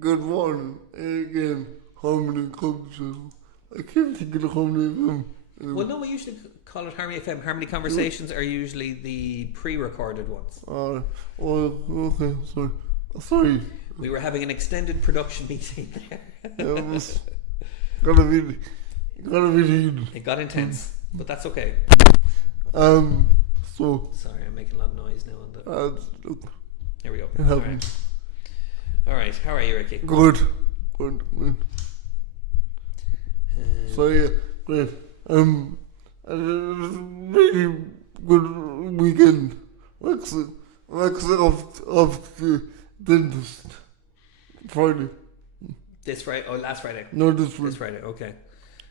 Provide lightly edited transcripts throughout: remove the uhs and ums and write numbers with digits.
good morning. And again, Harmony comes to. I can't think of the Harmony of them. Well, no, we usually call it Harmony FM. Harmony Conversations are usually the pre-recorded ones. Okay, sorry. We were having an extended production meeting there. It was gotta be the. It got intense, but that's okay. So. Sorry, I'm making a lot of noise now. Look, Here we go. it happens. All right. How are you, Ricky? Good. So yeah, great. A really good weekend. Wax off the dentist. Friday. This Friday? Oh, last Friday. No, this This Friday. Okay.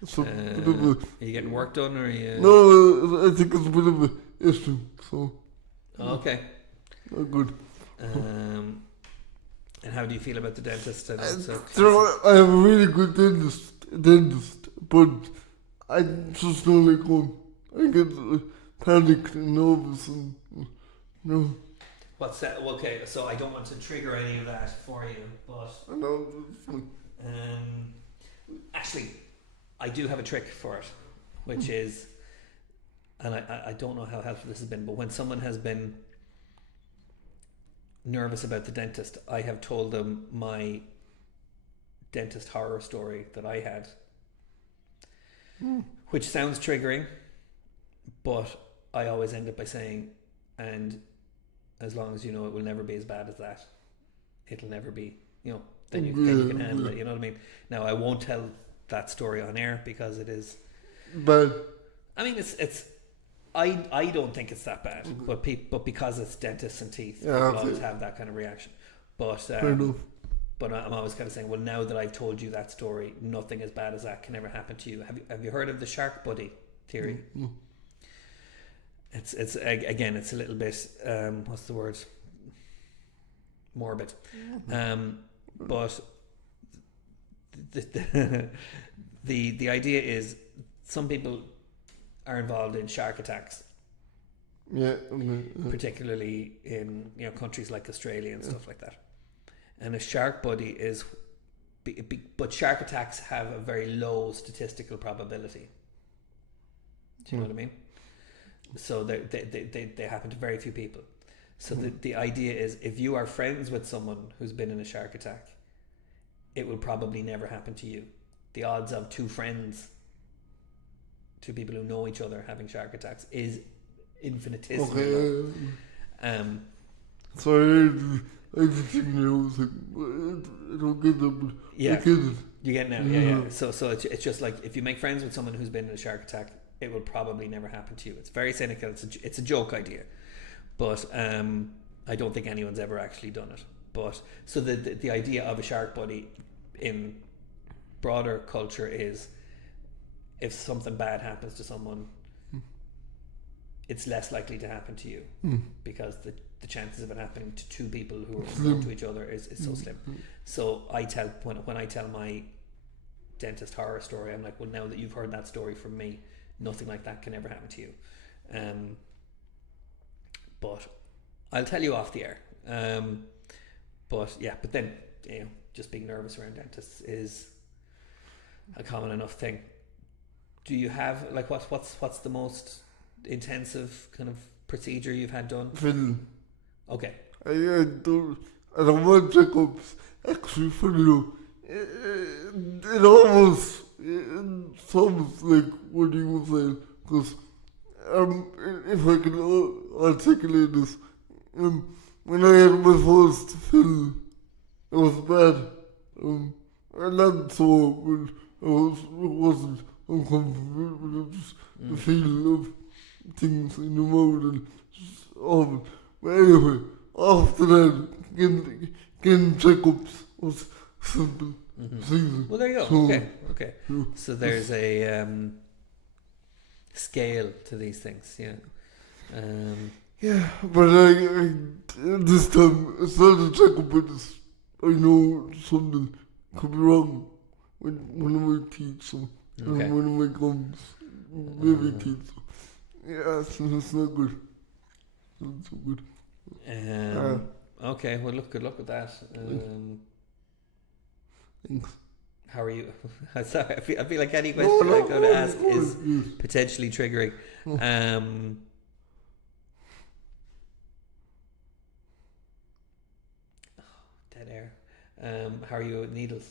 So, Are you getting work done, or are you? no, I think it's a bit of an issue. So. Oh, okay. Not good. And how do you feel about the dentist? I know it's So I have a really good dentist, but I just don't like home. I get panicked and nervous and no. What's that? Okay, so I don't want to trigger any of that for you, but I know it's fine. actually, I do have a trick for it, which is, and I don't know how helpful this has been, but when someone has been nervous about the dentist, I have told them my dentist horror story that I had, which sounds triggering, but I always end up by saying, and as long as you know it will never be as bad as that, it'll never be, then you can handle it, you know what I mean? Now, I won't tell that story on air because it is, But I mean, it's I don't think it's that bad, but because it's dentists and teeth, people always have that kind of reaction. But fair enough. but I'm always kind of saying, well, now that I've told you that story, nothing as bad as that can ever happen to you. Have you heard of the shark buddy theory? No. It's again, it's a little bit what's the word? Morbid. But the idea is some people are involved in shark attacks, Yeah. particularly in countries like Australia and stuff like that. And a shark buddy is, but shark attacks have a very low statistical probability. Do you know what I mean? So they happen to very few people. So the idea is, if you are friends with someone who's been in a shark attack, it will probably never happen to you. The odds of two people who know each other having shark attacks is infinitesimal. Okay. Sorry, I just think I was like, I don't get that, but Yeah. I get it. You get it now, yeah. So it's just like, if you make friends with someone who's been in a shark attack, it will probably never happen to you. It's very cynical. It's a joke idea, but I don't think anyone's ever actually done it. But so the idea of a shark buddy in broader culture is, if something bad happens to someone, it's less likely to happen to you, because the chances of it happening to two people who are known to each other is so slim. So when I tell my dentist horror story, I'm like, well, now that you've heard that story from me, nothing like that can ever happen to you. But I'll tell you off the air. But then just being nervous around dentists is a common enough thing. Do you have, like, what's the most intensive kind of procedure you've had done? Fiddling. Okay. I don't want checkups. Actually, funny though, it almost sounds like what you were saying, because if I can articulate this, when I had my first fiddle, it was bad. And not so, but it wasn't uncomfortable, but it was the feeling of things in the mouth and just awful. But anyway, after that, getting checkups was simple. Well, there you go. So, Okay. So there's a scale to these things, yeah. Yeah, but I this time, it's not a checkup, it's, I know something could be wrong with one of my teeth, so, and Okay. one of my gums, maybe teeth. So. Yeah, it's not good. Not so good. Okay, well, look, good luck with that. Thanks. How are you? Sorry, I feel like any question I'm going to ask is yes. potentially triggering. Dead air. How are you with needles?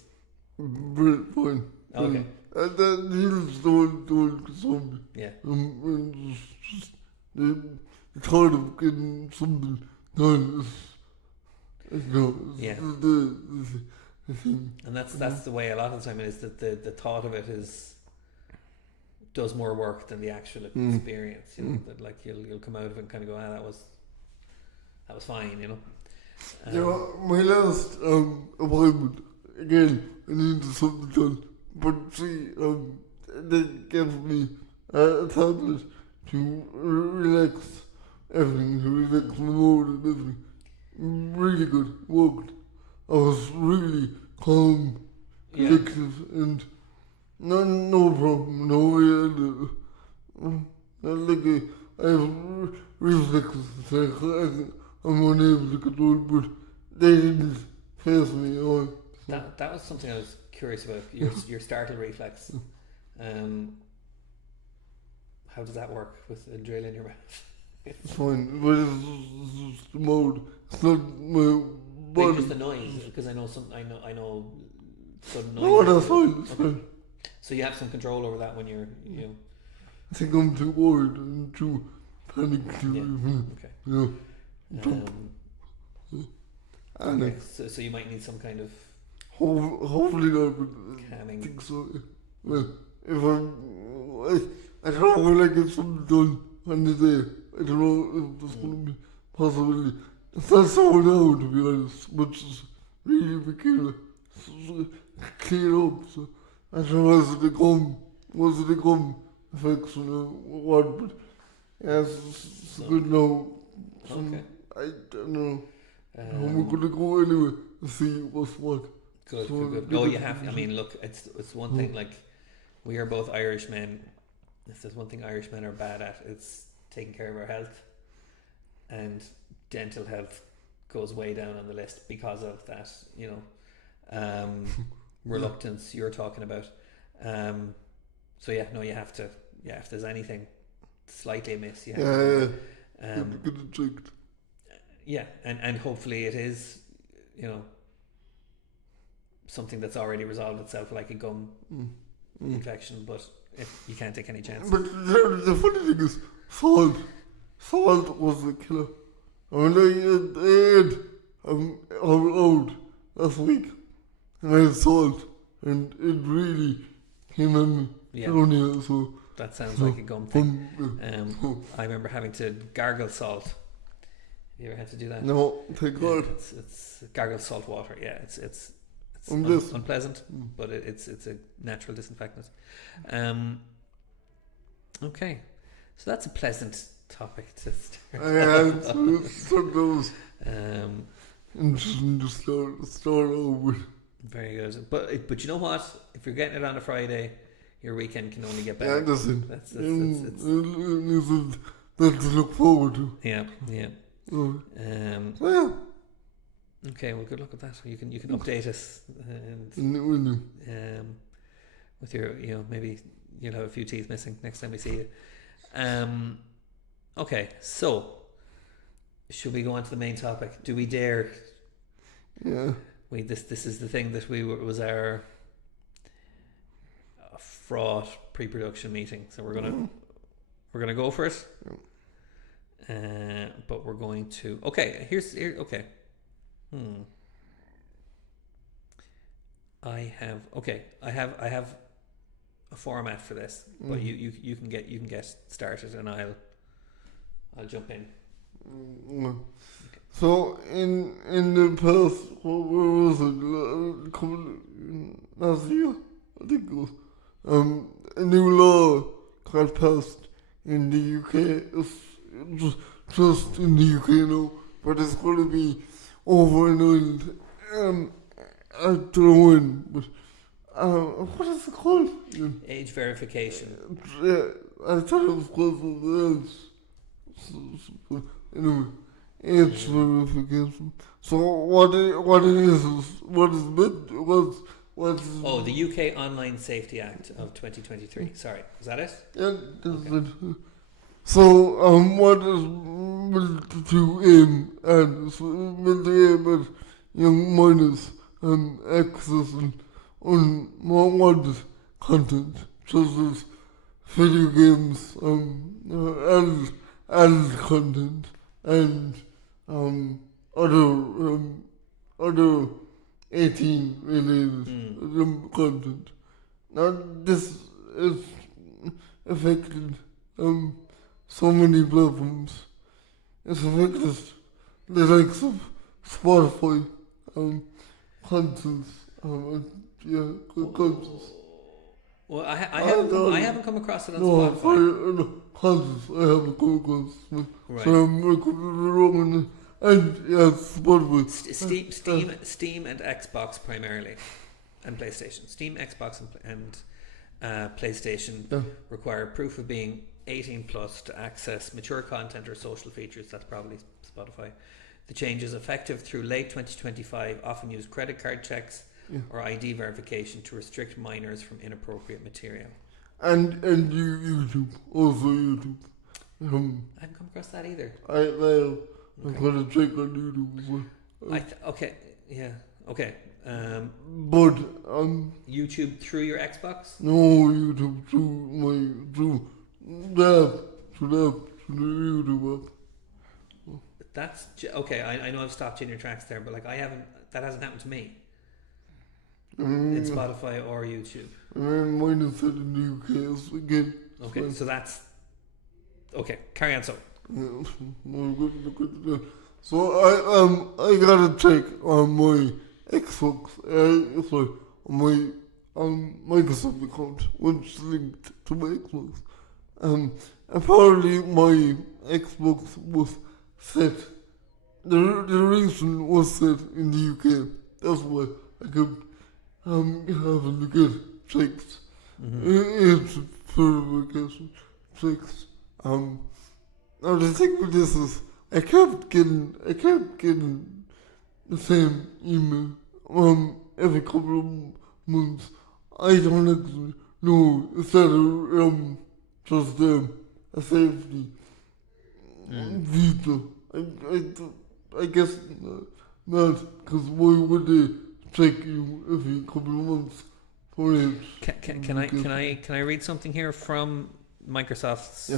Very fine. Okay. And then needles don't console me. Yeah. And the thought of getting something done is Yeah. the thing. And that's the way a lot of the time it is, that the thought of it does more work than the actual experience. You know, that like you'll come out of it and kind of go, that was fine. You know. You know, my last appointment, again, I needed something done, but see, they gave me a tablet to relax everything, to relax my mood and everything. Really good, worked. I was really calm, Yeah. collected, and no problem, no like I have reflexes, I'm unable to control, but they didn't face me at all. So. That was something I was curious about. Your startle reflex. How does that work with a drill in your mouth? It's fine, but it's just the mode. It's not my Maybe body. just the noise, because I know sudden noise. No, that's fine. It's Okay. fine. So you have some control over that when you're I think I'm too worried and too panicked to Yeah. even, okay. you know. And Okay. So you might need some kind of hopefully not, but I calming. think so. Well, if I don't know when I get something done on the day. I don't know if there's going to be possibility. It's not so now, to be honest, but it's really became clear up. So I don't know was it come effects or what, but yeah, it's good now. Okay. I don't know. We're going to go anyway and see what's what. Good, So good. give No, it you a have. I vision. mean, look, it's one thing. Like, we are both Irish men. If there's one thing Irish men are bad at, it's taking care of our health, and dental health goes way down on the list because of that. You know, reluctance you're talking about. So yeah, no, you have to. Yeah, if there's anything slightly amiss, you have to. Get it checked. Yeah, and hopefully it is, you know, something that's already resolved itself, like a gum infection, but you can't take any chances. But the funny thing is, salt was the killer. I mean, I had out last week, and I had salt, and it really came in me. Yeah. Down here, so That sounds like a gum thing. um, I remember having to gargle salt. Have you ever had to do that? no, thank Yeah, God. it's gargle salt water. Yeah, it's Unpleasant. unpleasant, but it's a natural disinfectant. Okay, so that's a pleasant topic to start. And so those Um, interesting to start out with. very good, but you know what? If you're getting it on a Friday, your weekend can only get Yeah, better. listen. That's That to look forward to. yeah. Well, Okay, well, good luck with that. You can update us and when with your, you know, maybe you'll have a few teeth missing next time we see you. Okay, so should we go on to the main topic? Do we dare? yeah. This is the thing that was our fraught pre-production meeting. So we're gonna go for it. But we're going to. Okay, okay. I have a format for this, but you can get started, and I'll jump in. So in the past, what was it? Last year, I think it was. A new law got passed in the UK. It's just in the UK now, but it's going to be over in Ireland. I don't know when, but what is it called? Age verification. Yeah, I thought it was called something else. But anyway, age verification. So what it is what is meant was what's Oh, the UK Online Safety Act of 2023. Sorry, is that it? yeah, that's it. So what is meant to aim at? It's meant to aim at young minors accessing unwanted content such as video games, and content, and other 18 related content. Now this is affected so many platforms. It's affected the likes of Spotify, concerts, concerts. Well, I don't haven't come across it on No, Spotify. no, concerts I haven't come across. Right. So I could be wrong on it. And yes, Spotify. Steam and Xbox primarily, and PlayStation. Steam, Xbox, and PlayStation require proof of being 18 plus to access mature content or social features. That's probably Spotify. The change is effective through late 2025. Often use credit card checks or ID verification to restrict minors from inappropriate material. And YouTube, also YouTube. I haven't come across that either. I'm gonna check on YouTube as well. Okay. But YouTube through your Xbox? no, YouTube through the YouTube app. That's okay. I know I've stopped you in your tracks there, but like that hasn't happened to me. In Spotify or YouTube. And mine is set in the UK again. Okay, so that's okay. Carry on. So So I gotta check on my Xbox, sorry, on my Microsoft account, which is linked to my Xbox. Apparently my Xbox was set. The reason was set in the UK. That's why I kept having to get checked. It's verification checks. Now the thing with this is I kept getting the same email every couple of months. I don't actually know if that just a safety feature. I guess not, because why would they check you every couple of months for it? can I read something here from Microsoft's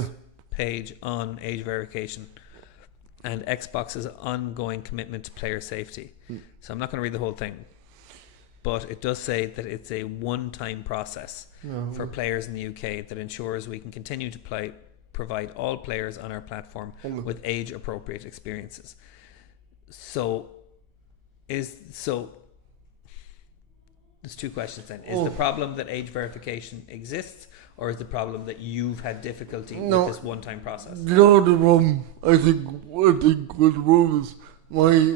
page on age verification and Xbox's ongoing commitment to player safety? So I'm not going to read the whole thing, but it does say that it's a one-time process for players in the UK that ensures we can continue to provide all players on our platform with age-appropriate experiences. So there's two questions then. Is the problem that age verification exists, or is the problem that you've had difficulty with this one-time process? No, the problem, I think what the problem is, my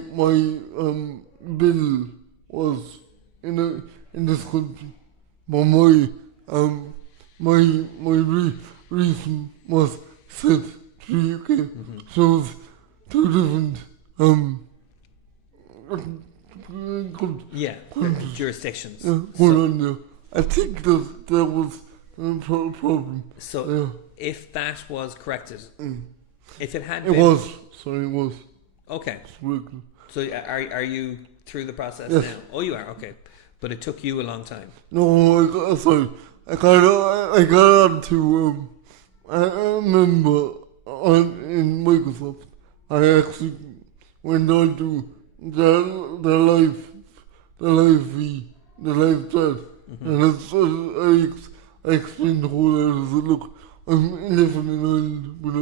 bill was in this country, but my reason was set to UK. So it's two different jurisdictions. I think that was the problem. So if that was corrected, if it had It been... was. Sorry, it was. Okay. Corrected. So are you through the process Yes. now? Oh, you are? Okay. But it took you a long time. No, I got on to, I remember in Microsoft, I actually went on to the live feed, the live chat, and I explained the whole lot. I said, look, I'm living in Ireland, but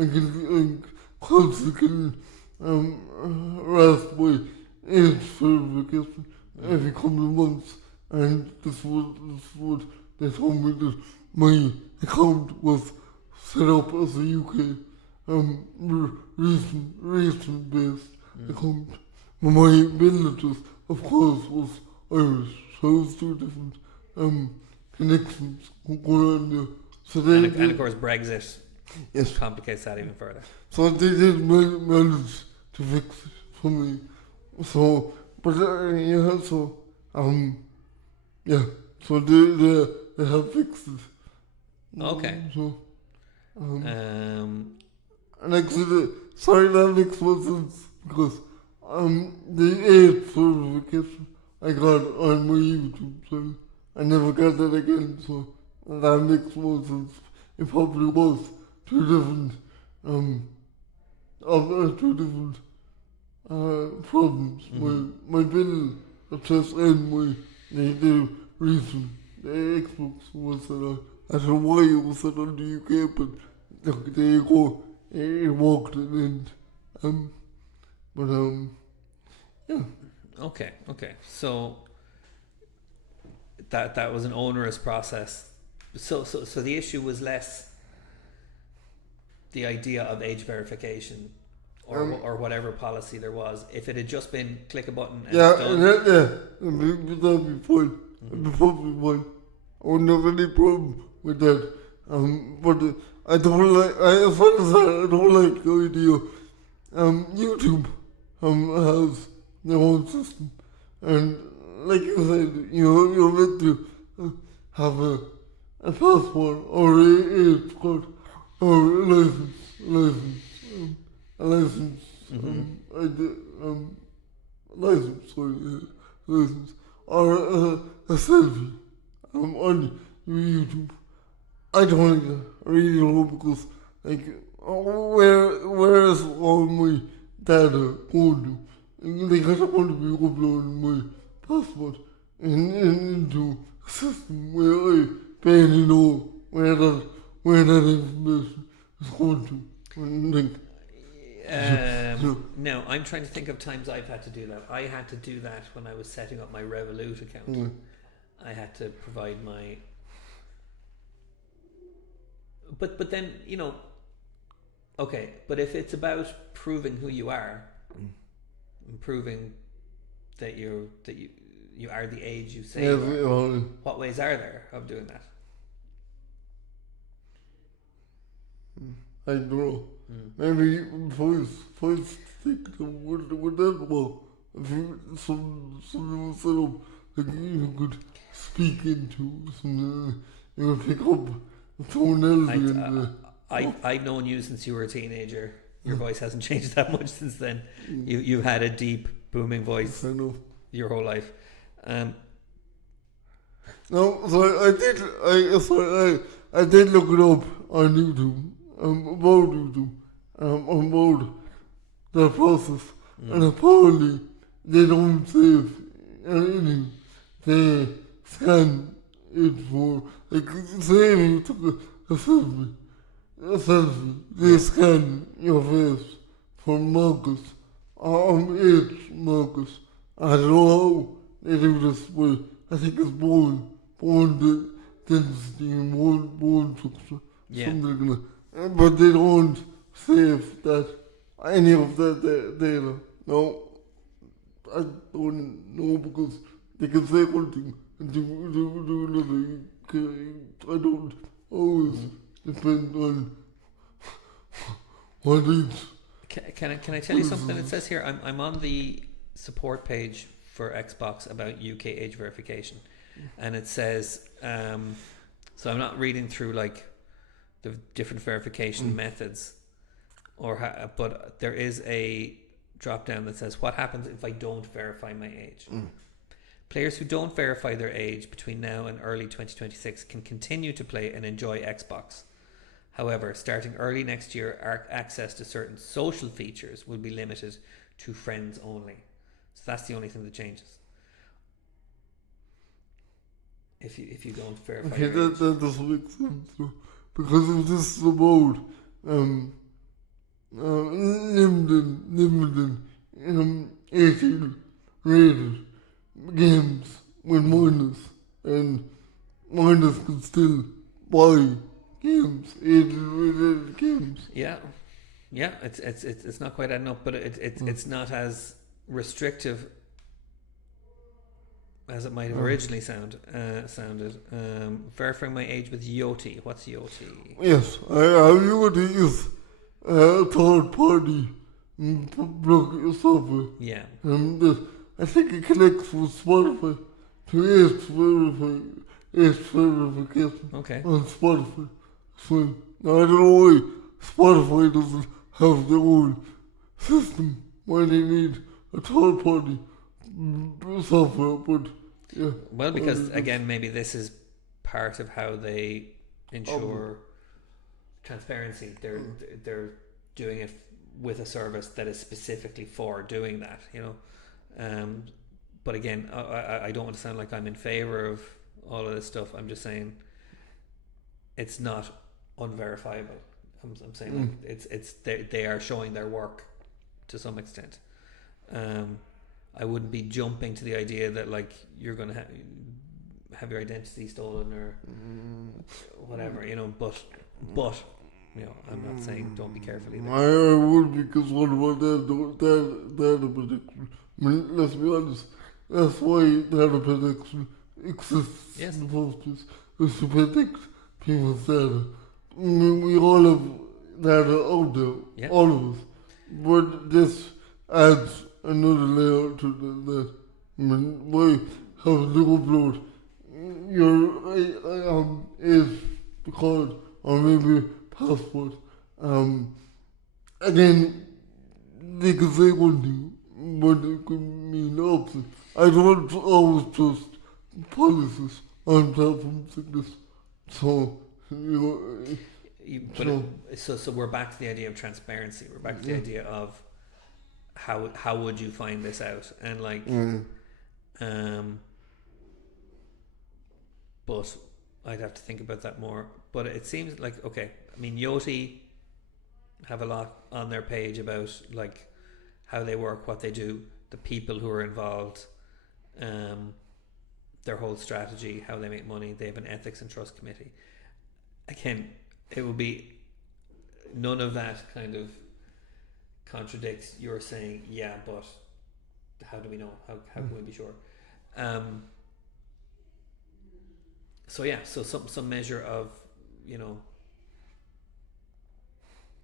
I'm constantly harassed by age verification every couple of months, and this was they told me that my account was set up as a UK recent based account. But my bill address, of course, was Irish, so it was two different connections going on there. So And of course Brexit yes, complicates that even further. so they did manage to fix it for me. So, but Yeah, so they have fixed it. Okay. So, Um, and actually, sorry, that makes more sense because the 8 certification I got on my YouTube channel, I never got that again, so that makes more sense. It probably was two different, two different problems. My bill just and the reason the Xbox was set I don't know why it was set on the UK, but look, there you go. It worked and yeah. okay. So that was an onerous process. So the issue was less the idea of age verification or whatever policy there was. If it had just been click a button and Yeah, it's done. that'd be fine. That'd be probably fine. I wouldn't have any problem with that. But I don't like, as far as I don't like the idea. YouTube has their own system, and like you said, you're meant to have a passport or a card or a license, license, or a selfie on YouTube. I don't like that. I really don't because, like, where is all my data going to? Like, I don't want to be uploading my passport into a system where I barely know where that information is going to. And, like, No, I'm trying to think of times I've had to do that. I had to do that when I was setting up my Revolut account. I had to provide my. But then, okay. But if it's about proving who you are, and proving that you are the age you say, you are, what ways are there of doing that? I don't know. Maybe voice stick would that work? If someone set up, like you could speak into something, you would pick up someone else. I've known you since you were a teenager. Your voice hasn't changed that much since then. You've had a deep, booming voice your whole life. No, so I did look it up on YouTube. About YouTube, about the process, and apparently they don't save anything. They scan it for, like, say if you took a selfie, they scan your face for markers, age markers. I don't know how they do this, but I think it's bone density and bone structure, something like that. But they don't save that any of that data. No, I don't know because they can say one thing and do another. I don't always depend on what each. Can I tell you something? It says here I'm on the support page for Xbox about UK age verification, and it says so I'm not reading through like the different verification methods, but there is a drop down that says what happens if I don't verify my age. Players who don't verify their age between now and early 2026 can continue to play and enjoy Xbox. However, starting early next year, access to certain social features will be limited to friends only. So that's the only thing that changes. If you don't verify your age. That doesn't make sense. Because if this is about limited 18 rated games with minors, and minors can still buy games, 18 rated games. Yeah, it's not quite adding up, but it's not as restrictive as it might have originally sounded. Verifying my age with Yoti. What's Yoti? Yes, Yoti is a third party block software. Yeah. I think it connects with Spotify age verification Okay. on Spotify. So I don't know why Spotify doesn't have their own system, why they need a third party software, but yeah. Well, because again, maybe this is part of how they ensure transparency. They're doing it with a service that is specifically for doing that, you know. But again, I don't want to sound like I'm in favor of all of this stuff. I'm just saying it's not unverifiable. I'm saying like they are showing their work to some extent. I wouldn't be jumping to the idea that like you're going to have your identity stolen or whatever, you know. But you know, I'm not saying don't be careful either. I would, because what about data protection? I mean, let's be honest, that's why data protection exists Yes. in the first place, is to protect people's data. I mean, we all have data out there, Yeah. all of us, but this adds another layer to that. I mean, why have to upload your age card or maybe passport? Again, they could say one thing, but it could mean the opposite. I don't always trust policies on platforms like this. So, you know, So we're back to the idea of transparency. We're back to the idea of how would you find this out, and like but I'd have to think about that more. But it seems like, okay, I mean, Yoti have a lot on their page about like how they work, what they do, the people who are involved, their whole strategy, how they make money. They have an ethics and trust committee. Again, it will be none of that kind of contradicts your saying, yeah, but how do we know? How can we be sure? So yeah, so some measure of, you know,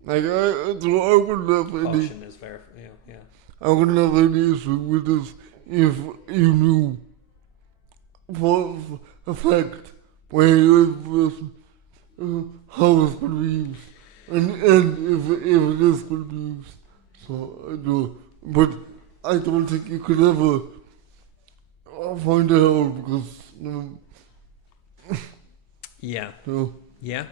like I wouldn't have any. caution is fair. You know, yeah. I wouldn't have any issue with this if you knew for a fact where you person how it's going to be used, and if it is going to be used. So I do, but I don't think you could ever find it out because Yeah. no. Yeah.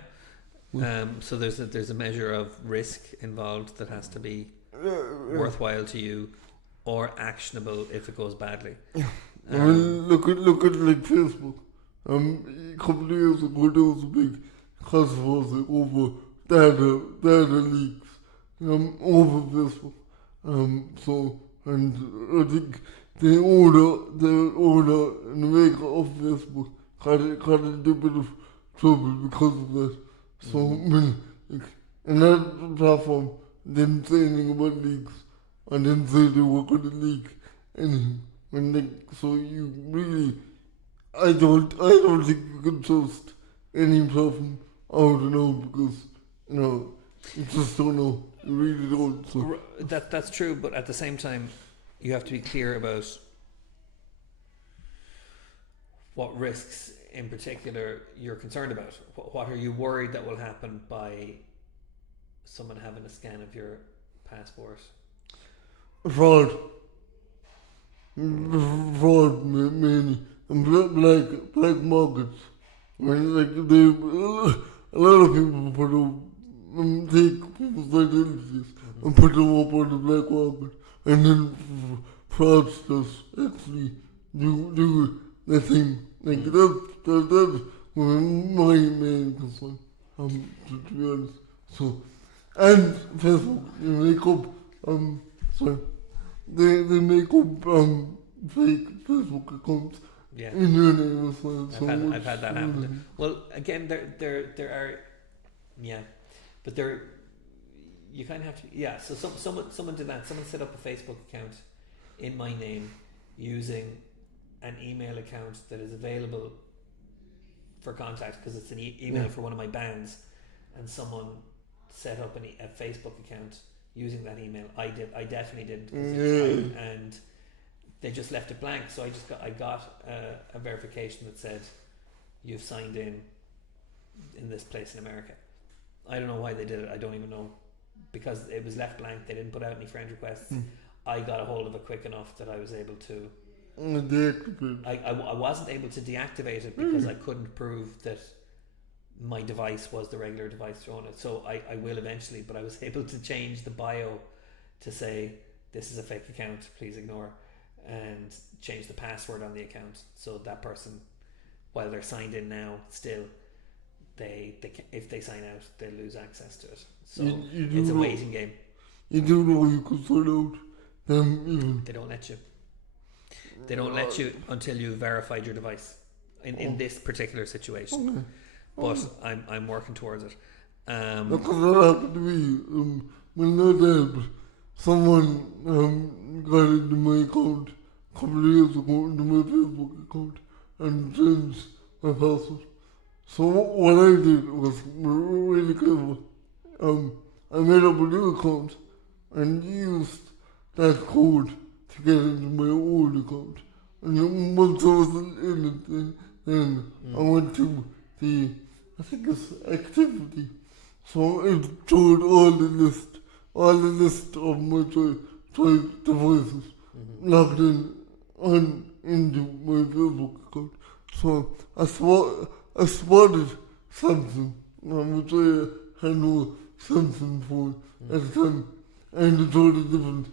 So there's a measure of risk involved that has to be worthwhile to you or actionable if it goes badly. I mean, look at like Facebook. A couple of years ago there was a big controversy over data leaks over Facebook. So, and I think the owner and the maker of Facebook got into a bit of trouble because of that. So, I mean, and that platform didn't say anything about leaks. I didn't say they were going to leak anything. So you really, I don't think you can trust any platform out and out because, you know, you just don't know. You really don't. So. That's true, but at the same time, you have to be clear about what risks in particular you're concerned about. What are you worried that will happen by someone having a scan of your passport? Fraud, mainly, and black markets. I mean, like a lot of people take people's identities and put them up on the black market, and then fraudsters actually do the thing. Like that's my main concern. To be honest. So, and Facebook, they make up they make up fake Facebook accounts. Yeah. In your name as well. I've had that happen. Well, again, there are, yeah, but there, you kind of have to, yeah. So someone did that. Someone set up a Facebook account in my name using an email account that is available for contact because it's an email for one of my bands, and someone set up a Facebook account using that email. I definitely didn't, and they just left it blank. So I got a verification that said you've signed in this place in America. I don't know why they did it. I don't even know, because it was left blank. They didn't put out any friend requests. I got a hold of it quick enough that I was able to. I wasn't able to deactivate it because I couldn't prove that my device was the regular device throwing it. So I will eventually, but I was able to change the bio to say this is a fake account, please ignore, and change the password on the account so that person, while they're signed in now, still they if they sign out, they lose access to it. So it's a waiting game. You do know you can sort out them even. They don't let you. They don't let you until you've verified your device in this particular situation. But I'm working towards it. Because that happened to me. When I did, someone got into my account a couple of years ago, into my Facebook account, and changed my password. So what I did was really clever. I made up a new account and used that code to get into my old account. And then once I was in it, then I went to the, I think it's activity. So it showed all the list of my devices logged into my Facebook account. So I spotted Samsung, which I had no Samsung phone at the time, and it's totally different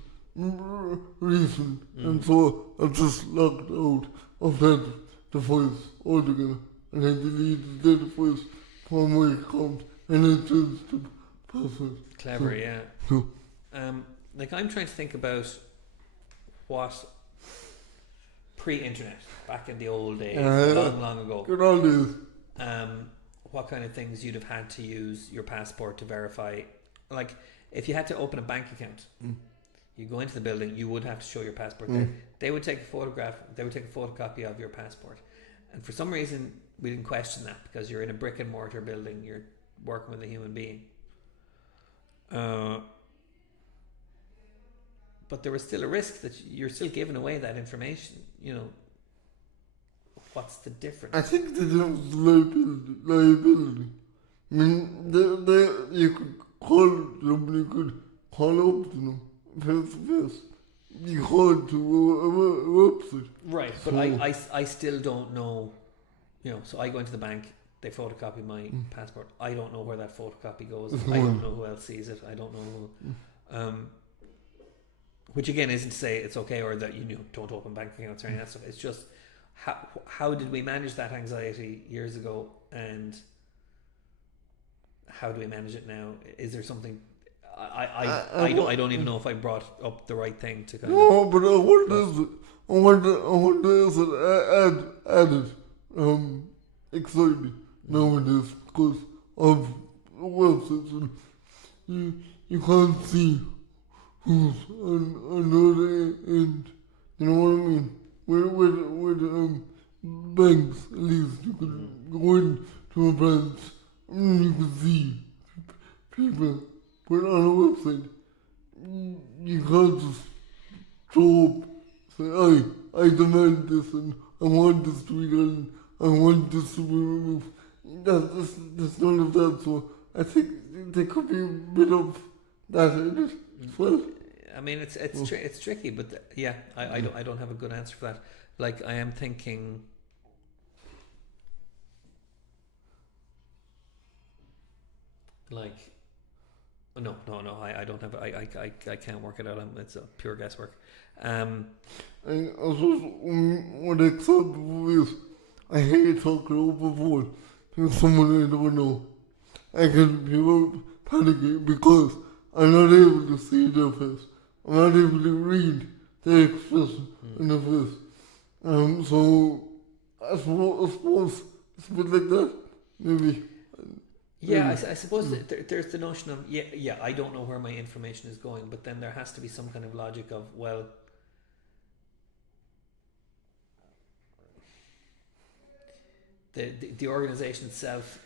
reason, and so I just logged out of that device altogether, and I deleted the device from my account, and I changed the password. Clever, yeah. So, like I'm trying to think about what pre-internet, back in the old days, long ago. Good old days. What kind of things you'd have had to use your passport to verify? Like, if you had to open a bank account, you go into the building, you would have to show your passport there. They would take a photograph, they would take a photocopy of your passport. And for some reason, we didn't question that, because you're in a brick and mortar building, you're working with a human being. But there was still a risk that you're still giving away that information. You know, what's the difference? I think the difference is liability. I mean, you could call them, you could call up to them face to face. You call to a website. Right, but I still don't know. You know, so I go into the bank, they photocopy my passport. I don't know where that photocopy goes. I don't know who else sees it. I don't know who. Which again isn't to say it's okay or that you don't open bank accounts or any of that stuff. It's just how did we manage that anxiety years ago, and how do we manage it now? Is there something? I don't even know if I brought up the right thing to kind of. No, but I wonder is it added exciting nowadays because of websites, and you can't see who's on the other end. You know what I mean? With banks, at least you could go into a branch and you could see people. But on a website, you can't just show up, say, I demand this and I want this to be done, I want this to be removed. There's none of that, so I think there could be a bit of that in it as well. I mean, it's tricky, but I don't have a good answer for that. Like, I am thinking, like, no, I don't have. I can't work it out. It's a pure guesswork. And also, what I said before is, I hate talking over the phone to someone I don't know. I can feel panicky because I'm not able to see their face. I'm not able to read the expression in their face. So I suppose it's a bit like that, maybe. Yeah, I suppose there's the notion of I don't know where my information is going, but then there has to be some kind of logic of, well, the organization itself,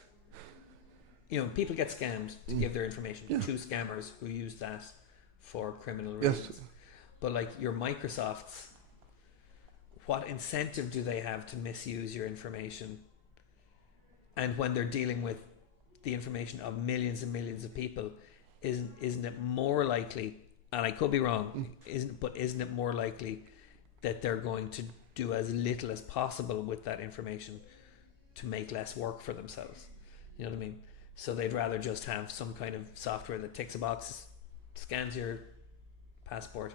you know, people get scammed to give their information to two scammers who use that for criminal reasons. But like your Microsofts what incentive do they have to misuse your information? And when they're dealing with the information of millions and millions of people, isn't it more likely, and I could be wrong, isn't it more likely that they're going to do as little as possible with that information to make less work for themselves? You know what I mean? So they'd rather just have some kind of software that ticks a box, scans your passport,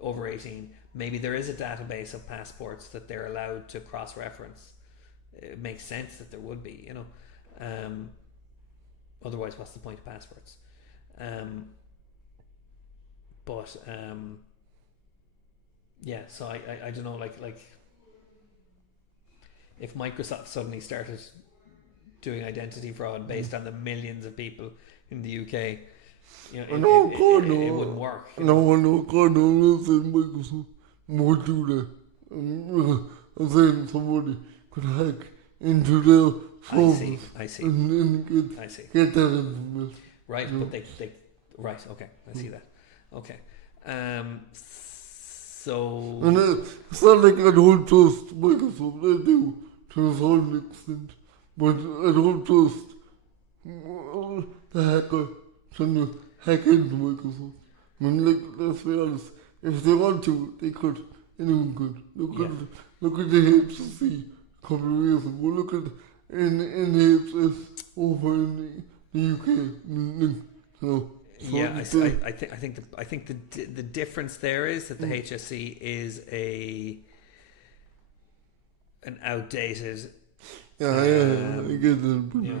over 18. Maybe there is a database of passports that they're allowed to cross-reference. It makes sense that there would be, you know. Otherwise, what's the point of passports? Yeah, so I don't know, like if Microsoft suddenly started doing identity fraud based on the millions of people in the UK, you know, it wouldn't work. God, no, listen, Microsoft won't do that. I'm saying somebody could hack into their phones. I see. And get that information. Right, but they right, okay, I see that. Okay. So And it's not like I don't trust Microsoft, I do, to a certain extent. But I don't trust the hacker trying to hack into Microsoft. I mean, like, let's be honest, if they want to, they could. Anyone could. Look at the HSC a couple of years ago. Look at NHS over in the UK. So yeah, I think the difference there is that the HSC is an outdated I get that. you know,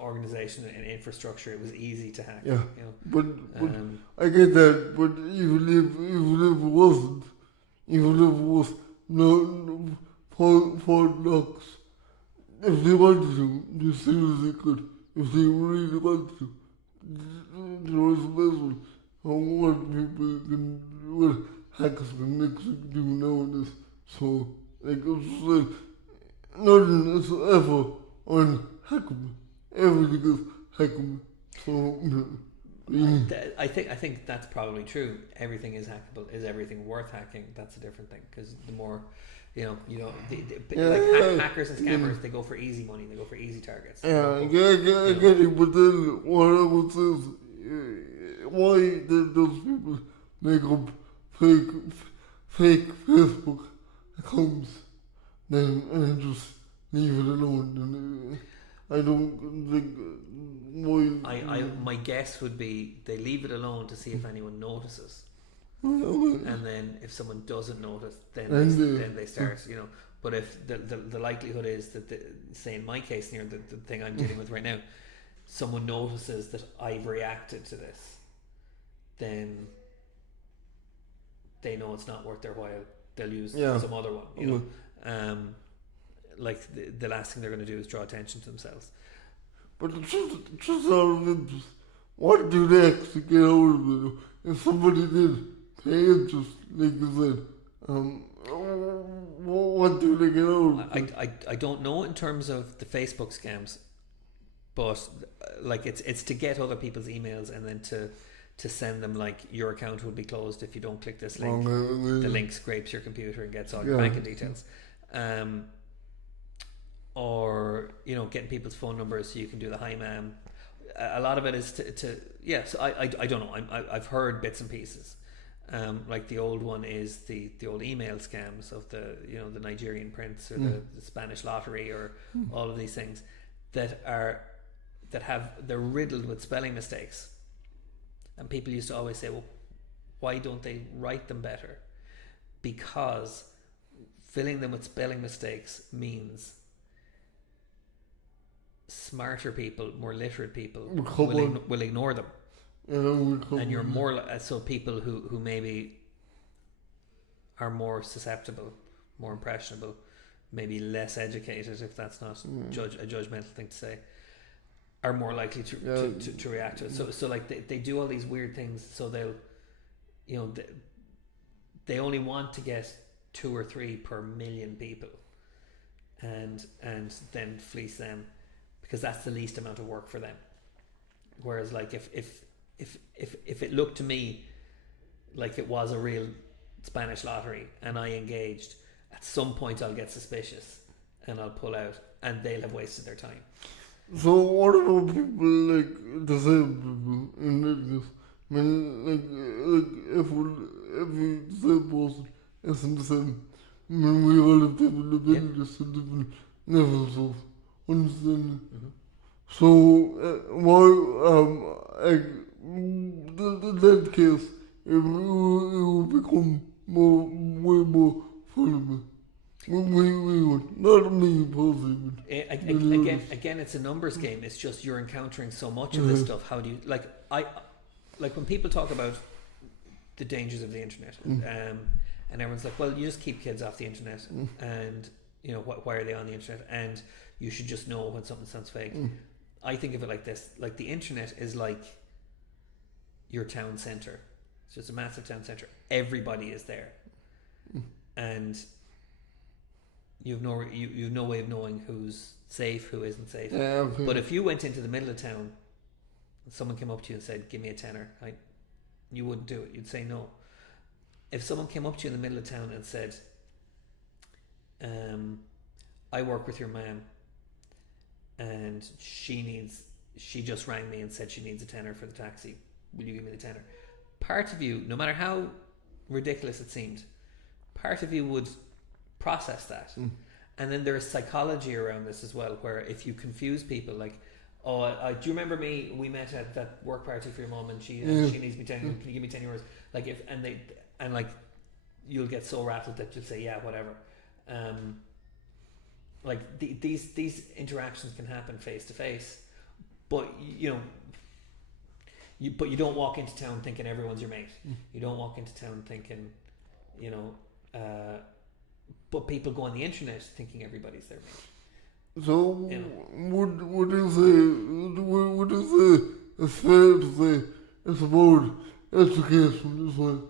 organization and infrastructure. It was easy to hack. Yeah, you know. but I get that. But even if it wasn't, even if it was no Fort Knox, if they wanted to, they seriously could. If they really wanted to, there was a message on what people can, what hackers can actually do nowadays. So, like, it's like, nothing is ever unhackable. Everything is hackable. So, I think that's probably true. Everything is hackable. Is everything worth hacking? That's a different thing. Because the more, hackers and scammers, they go for easy money. They go for easy targets. I get it. But then what I would say is, why did those people make up fake Facebook accounts then and just leave it alone? And I don't think why. My guess would be they leave it alone to see if anyone notices, and then if someone doesn't notice, then they start, you know. But if the likelihood is that, say in my case, near the thing I'm dealing with right now, someone notices that I've reacted to this, then they know it's not worth their while. They'll use some other one, you know. Like the last thing they're going to do is draw attention to themselves. But just out of interest, what do they actually get out of it? If somebody did pay interest, like you said, what do they get out of it? I don't know in terms of the Facebook scams, but like it's to get other people's emails and then to send them, like, your account will be closed if you don't click this link. The link scrapes your computer and gets all your banking details. Or, you know, getting people's phone numbers so you can do the hi ma'am. A lot of it is so I don't know. I've heard bits and pieces. Like the old one is the old email scams of the Nigerian prince or the Spanish lottery or all of these things they're riddled with spelling mistakes. And people used to always say, well, why don't they write them better? Because filling them with spelling mistakes means smarter people, more literate people will ignore them. And you're more so people who maybe are more susceptible, more impressionable, maybe less educated, if that's not a judgmental thing to say, are more likely to react to it. So like they do all these weird things. So they'll, you know, they only want to get 2 or 3 per million people, and then fleece them, because that's the least amount of work for them. Whereas, like, if it looked to me like it was a real Spanish lottery and I engaged, at some point I'll get suspicious and I'll pull out, and they'll have wasted their time. So what about people like disabled people in English? I mean, like every disabled person isn't the same. I mean, we all have different abilities and different levels of understanding. So why in that case it would become way more vulnerable. We would, not me personally. Again, it's a numbers game. It's just you're encountering so much of this stuff. How do you like when people talk about the dangers of the internet, and everyone's like, well, you just keep kids off the internet, and you know why are they on the internet, and you should just know when something sounds fake. I think of it like this: like the internet is like your town centre. It's just a massive town centre. Everybody is there, and you have no way of knowing who's safe, who isn't safe. But if you went into the middle of town and someone came up to you and said, give me a tenner, you wouldn't do it. You'd say no. If someone came up to you in the middle of town and said, I work with your mum and she just rang me and said she needs a tenner for the taxi, will you give me the tenner? Part of you, no matter how ridiculous it seemed, part of you would process that. And then there's psychology around this as well, where if you confuse people, like, do you remember me? We met at that work party for your mom, and she needs me 10. Can you give me 10 euros? Like like you'll get so rattled that you'll say yeah, whatever. Like these interactions can happen face to face, but you don't walk into town thinking everyone's your mate. You don't walk into town thinking, but people go on the internet thinking everybody's their mate. So would you say it's fair to say it's about education as well?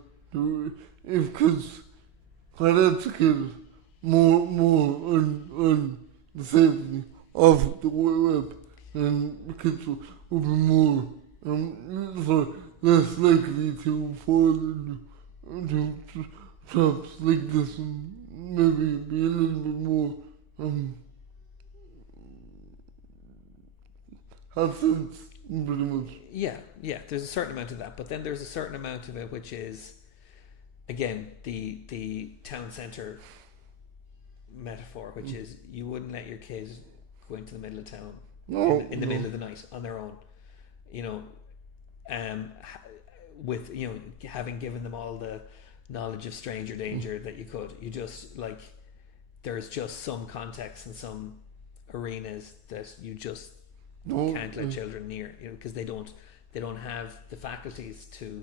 If kids got educated more on the safety of the web, then the kids will be more less likely to fall into traps like this, and maybe be a little bit more have sense, pretty much. Yeah, there's a certain amount of that, but then there's a certain amount of it which is, again, the town centre metaphor, which is you wouldn't let your kids go into the middle of town in the middle of the night on their own, with having given them all the knowledge of stranger danger that you could. You just there's just some context in some arenas that you just can't let children near, because they don't have the faculties to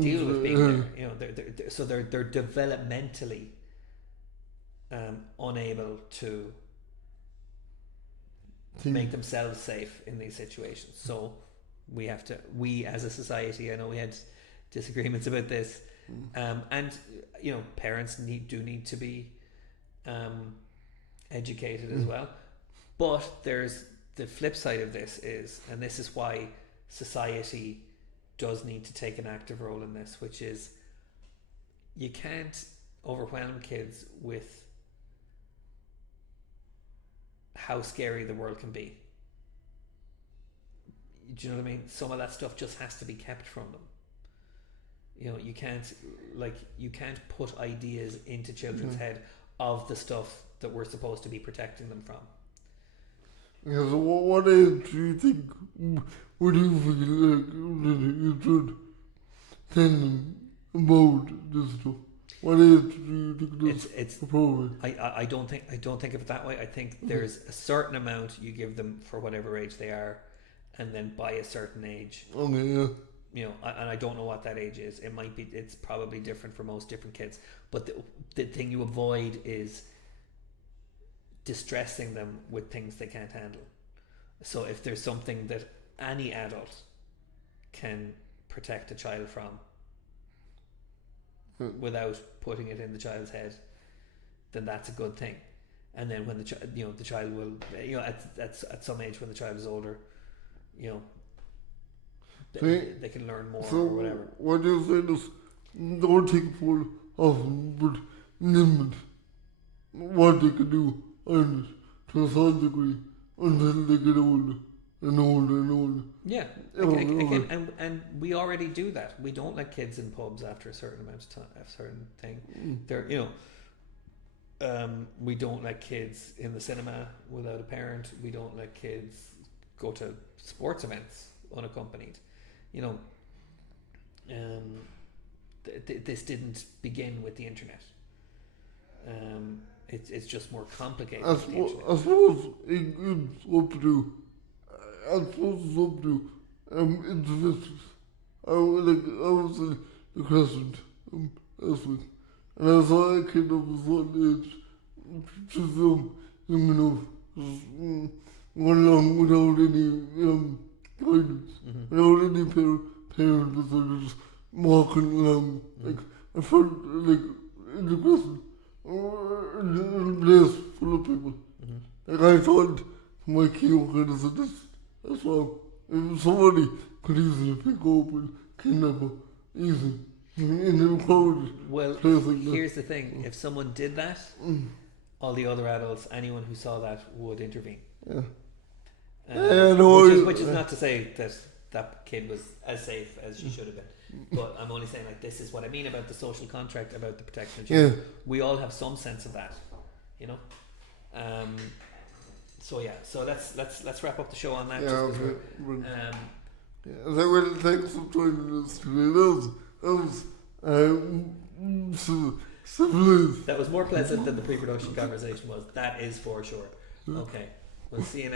deal with being there. They're developmentally unable to make themselves safe in these situations. So we as a society, I know we had disagreements about this, and parents do need to be educated as well. But there's the flip side of this is, and this is why society does need to take an active role in this, which is you can't overwhelm kids with how scary the world can be. Do you know what I mean? Some of that stuff just has to be kept from them. You can't put ideas into children's head of the stuff that we're supposed to be protecting them from. Yeah, so what age do you think, would you feel like you should tell them about this stuff? What age do you think it's appropriate? I don't think of it that way. I think there's a certain amount you give them for whatever age they are, and then by a certain age. Okay, yeah. And I don't know what that age is. It's probably different for most different kids. But the thing you avoid is distressing them with things they can't handle. So if there's something that any adult can protect a child from without putting it in the child's head, then that's a good thing. And then when the child will, at some age when the child is older, they can learn more or whatever. What do you say this don't take full of them, but limit what they can do on it to a certain degree until they get older and older and older. Yeah, Oh, again, and we already do that. We don't let kids in pubs after a certain amount of time, a certain thing. They're, we don't let kids in the cinema without a parent. We don't let kids go to sports events unaccompanied. This didn't begin with the internet. It's just more complicated. I suppose it's up to individuals. I was in the Crescent last week, and I saw a kid of a certain age, just young enough, just going along without any guidance, without any parents, or just walking along. Like, I felt like in the Crescent, in a place full of people. Like, I thought my key kind of said, that's wrong. If somebody could easily pick up and kidnap her, easy, in a crowded Well, place like that. here's the thing: if someone did that, all the other adults, anyone who saw that, would intervene. Yeah. No, which is not to say that that kid was as safe as she should have been. But I'm only saying, like, this is what I mean about the social contract, about the protection of children. We all have some sense of that, So let's wrap up the show on that. Yeah, just 'cause okay. we're, So, well, thanks for joining us today. That was civilized. that was more pleasant than the pre-production conversation was. That is for sure. Okay, we'll see you next.